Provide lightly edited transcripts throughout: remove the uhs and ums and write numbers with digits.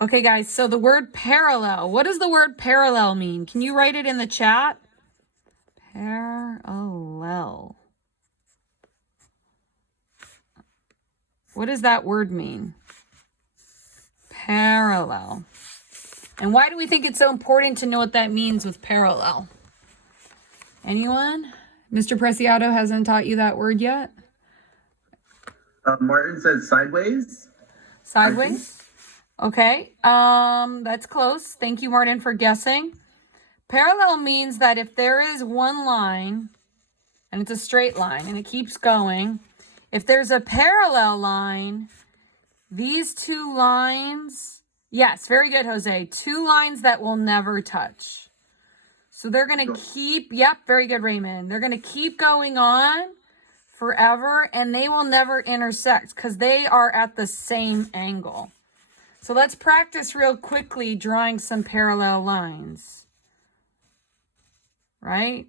Okay, guys, so the word parallel. What does the word parallel mean? Can you write it in the chat? Parallel. What does that word mean? Parallel. And why do we think it's so important to know what that means with parallel? Anyone? Mr. Preciado hasn't taught you that word yet? Martin says sideways. Sideways? Okay. That's close. Thank you, Martin, for guessing. Parallel means that if there is one line, and it's a straight line, and it keeps going, if there's a parallel line, these two lines, yes, very good, Jose. Two lines that will never touch. So they're going to keep, yep, very good, Raymond. They're going to keep going on forever, and they will never intersect because they are at the same angle. So let's practice real quickly drawing some parallel lines. Right?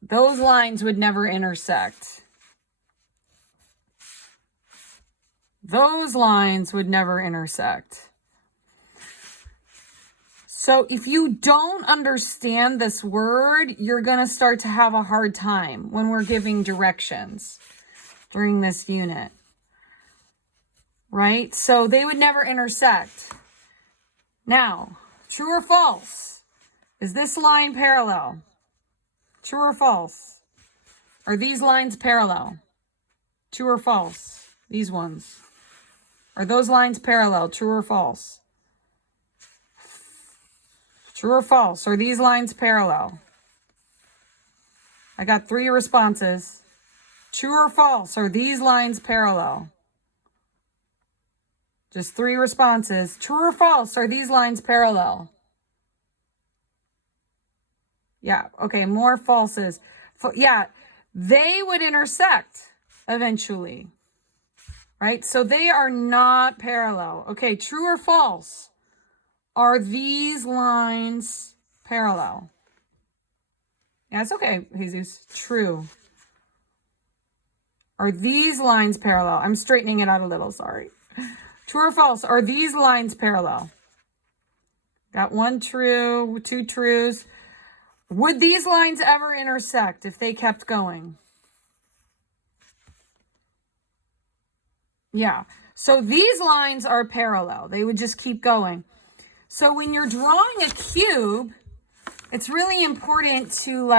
Those lines would never intersect. Those lines would never intersect. So if you don't understand this word, you're going to start to have a hard time when we're giving directions during this unit. Right? So they would never intersect. Now, true or false? Is this line parallel? True or false? Are these lines parallel? True or false? These ones. Are those lines parallel? True or false? True or false? Are these lines parallel? I got 3 responses. True or false? Are these lines parallel? Just 3 responses. True or false? Are these lines parallel? Yeah, okay, more falses. Yeah, they would intersect eventually. Right? So they are not parallel. Okay, true or false? Are these lines parallel? Yeah, it's okay, Jesus. True. Are these lines parallel? I'm straightening it out a little, sorry. True or false? Are these lines parallel? Got 1 true, 2 trues. Would these lines ever intersect if they kept going? Yeah. So these lines are parallel. They would just keep going. So when you're drawing a cube, it's really important to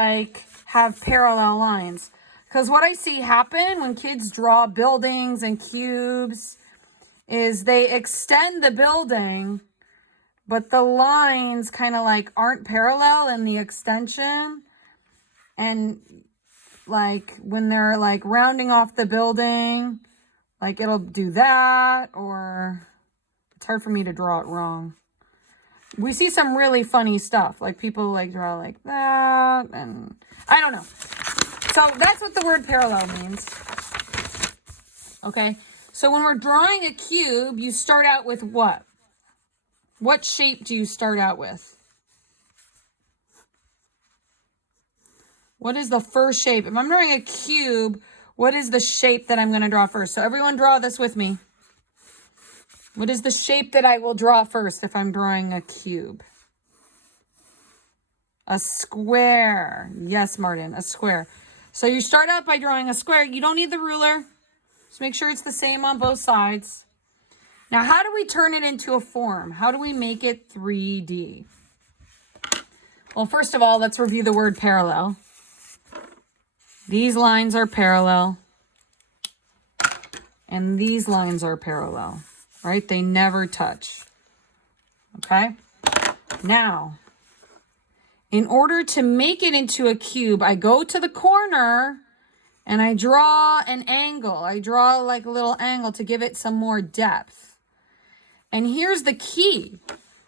have parallel lines. Because what I see happen when kids draw buildings and cubes is they extend the building, but the lines kind of aren't parallel in the extension. And when they're rounding off the building, it'll do that, or it's hard for me to draw it wrong. We see some really funny stuff, people draw like that, and I don't know. So that's what the word parallel means. Okay, so when we're drawing a cube, you start out with what? What shape do you start out with? What is the first shape? If I'm drawing a cube, what is the shape that I'm going to draw first? So everyone draw this with me. What is the shape that I will draw first if I'm drawing a cube? A square. Yes, Martin, a square. So you start out by drawing a square. You don't need the ruler. Just make sure it's the same on both sides. Now, how do we turn it into a form? How do we make it 3D? Well, first of all, let's review the word parallel. These lines are parallel. And these lines are parallel. Right? They never touch. Okay? Now, in order to make it into a cube, I go to the corner and I draw an angle. I draw a little angle to give it some more depth. And here's the key.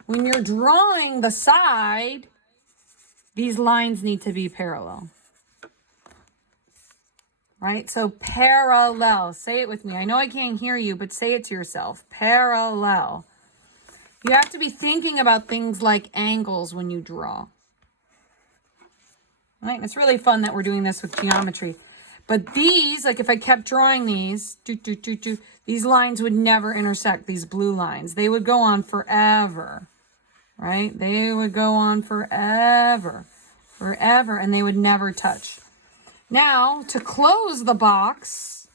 When you're drawing the side, these lines need to be parallel. Right? So parallel. Say it with me. I know I can't hear you, but say it to yourself. Parallel. You have to be thinking about things like angles when you draw. Right? It's really fun that we're doing this with geometry. But these, like if I kept drawing these, these lines would never intersect, these blue lines. They would go on forever, right? They would go on forever, and they would never touch. Now, to close the box,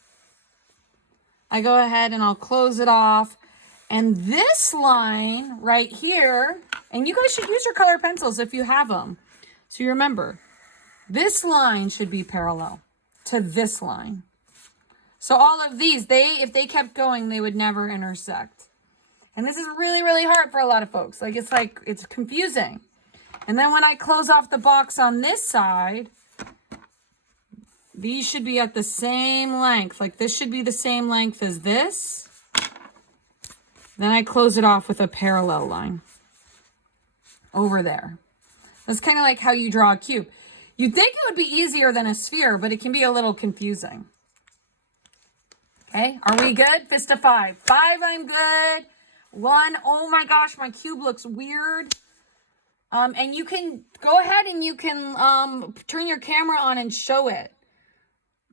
I go ahead and I'll close it off. And this line right here, and you guys should use your color pencils if you have them. So you remember, this line should be parallel to this line. So all of these, if they kept going, they would never intersect. And this is really, really hard for a lot of folks. It's confusing. And then when I close off the box on this side, these should be at the same length. Like this should be the same length as this. Then I close it off with a parallel line over there. That's kind of like how you draw a cube. You'd think it would be easier than a sphere, but it can be a little confusing. Okay, are we good? Fist of 5. 5, I'm good. 1, oh my gosh, my cube looks weird. And you can go ahead and you can turn your camera on and show it.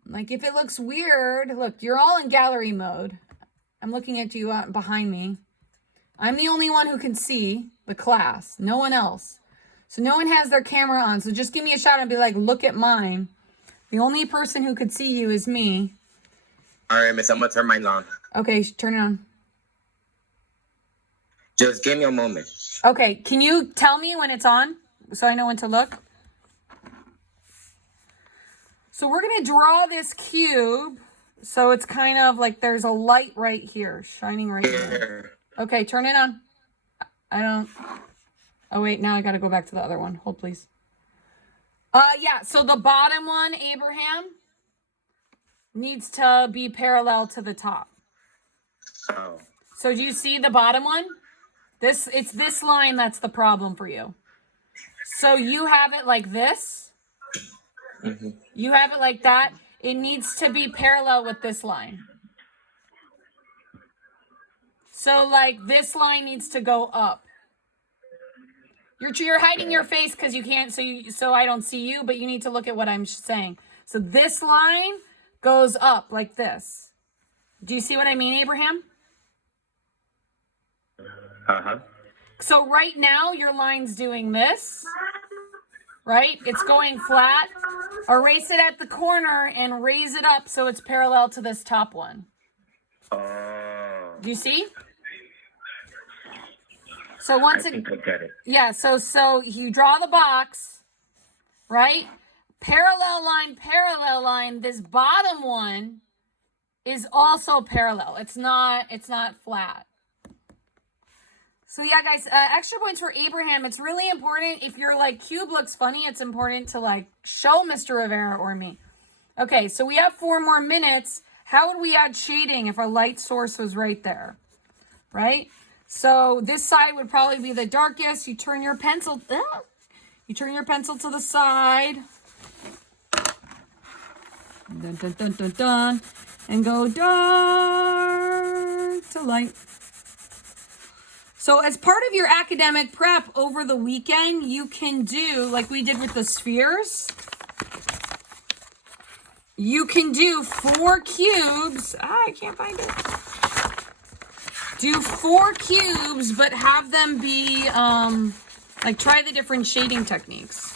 Like if it looks weird, look, you're all in gallery mode. I'm looking at you behind me. I'm the only one who can see the class, no one else. So no one has their camera on. So just give me a shout and be like, look at mine. The only person who could see you is me. All right, Miss, I'm going to turn mine on. Okay, turn it on. Just give me a moment. Okay, can you tell me when it's on so I know when to look? So we're going to draw this cube. So it's kind of like there's a light right here, shining right here. Okay, turn it on. Oh, wait, now I got to go back to the other one. Hold, please. Yeah, so the bottom one, Abraham, needs to be parallel to the top. Oh. So do you see the bottom one? It's this line that's the problem for you. So you have it like this. Mm-hmm. You have it like that. It needs to be parallel with this line. So like this line needs to go up. You're hiding your face because you can't, so I don't see you, but you need to look at what I'm saying. So this line goes up like this. Do you see what I mean, Abraham? Uh-huh. So right now your line's doing this, right? It's going flat. Erase it at the corner and raise it up so it's parallel to this top one. Oh. Do you see? So once I think I get it. yeah, so you draw the box, right? Parallel line. This bottom one is also parallel. It's not flat. So yeah, guys, extra points for Abraham. It's really important. If your like cube looks funny, it's important to like show Mr. Rivera or me. Okay, so we have 4 more minutes. How would we add shading if our light source was right there? Right? So this side would probably be the darkest. You turn your pencil, to the side. Dun, dun, dun, dun, dun, and go dark to light. So as part of your academic prep over the weekend, you can do, like we did with the spheres, you can do 4 cubes. I can't find it. Do 4 cubes, but have them be, like try the different shading techniques.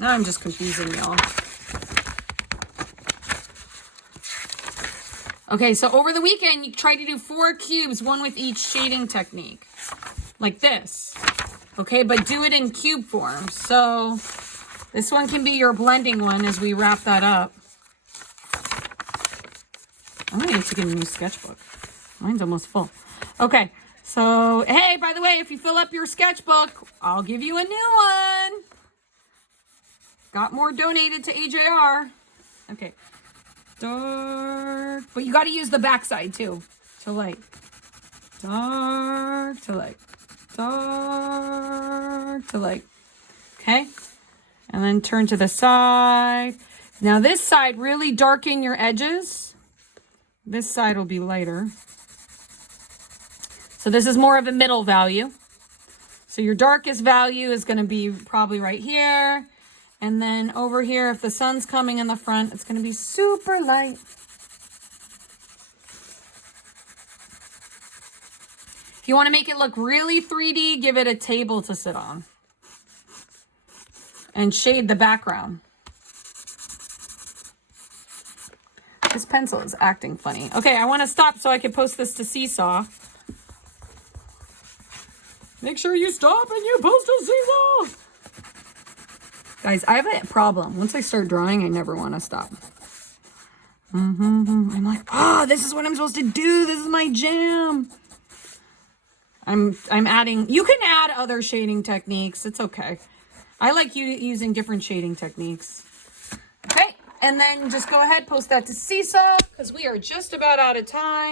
Now I'm just confusing y'all. Okay, so over the weekend, you try to do 4 cubes, 1 with each shading technique, like this. Okay, but do it in cube form. So this one can be your blending one as we wrap that up. I'm gonna need to get a new sketchbook. Mine's almost full. Okay, so, hey, by the way, if you fill up your sketchbook, I'll give you a new one. Got more donated to AJR. Okay. Dark, but you got to use the backside too to light. Dark to light. Dark to light. Okay, and then turn to the side. Now this side, really darken your edges. This side will be lighter. So this is more of a middle value. So your darkest value is going to be probably right here, And then over here, if the sun's coming in the front, it's going to be super light. If you want to make it look really 3D, give it a table to sit on. And shade the background. This pencil is acting funny. Okay, I want to stop so I can post this to Seesaw. Make sure you stop and you post to Seesaw. Guys, I have a problem. Once I start drawing, I never want to stop. I'm like, this is what I'm supposed to do. This is my jam. I'm adding, you can add other shading techniques. It's okay. I like you using different shading techniques. Okay, and then just go ahead, post that to Seesaw because we are just about out of time.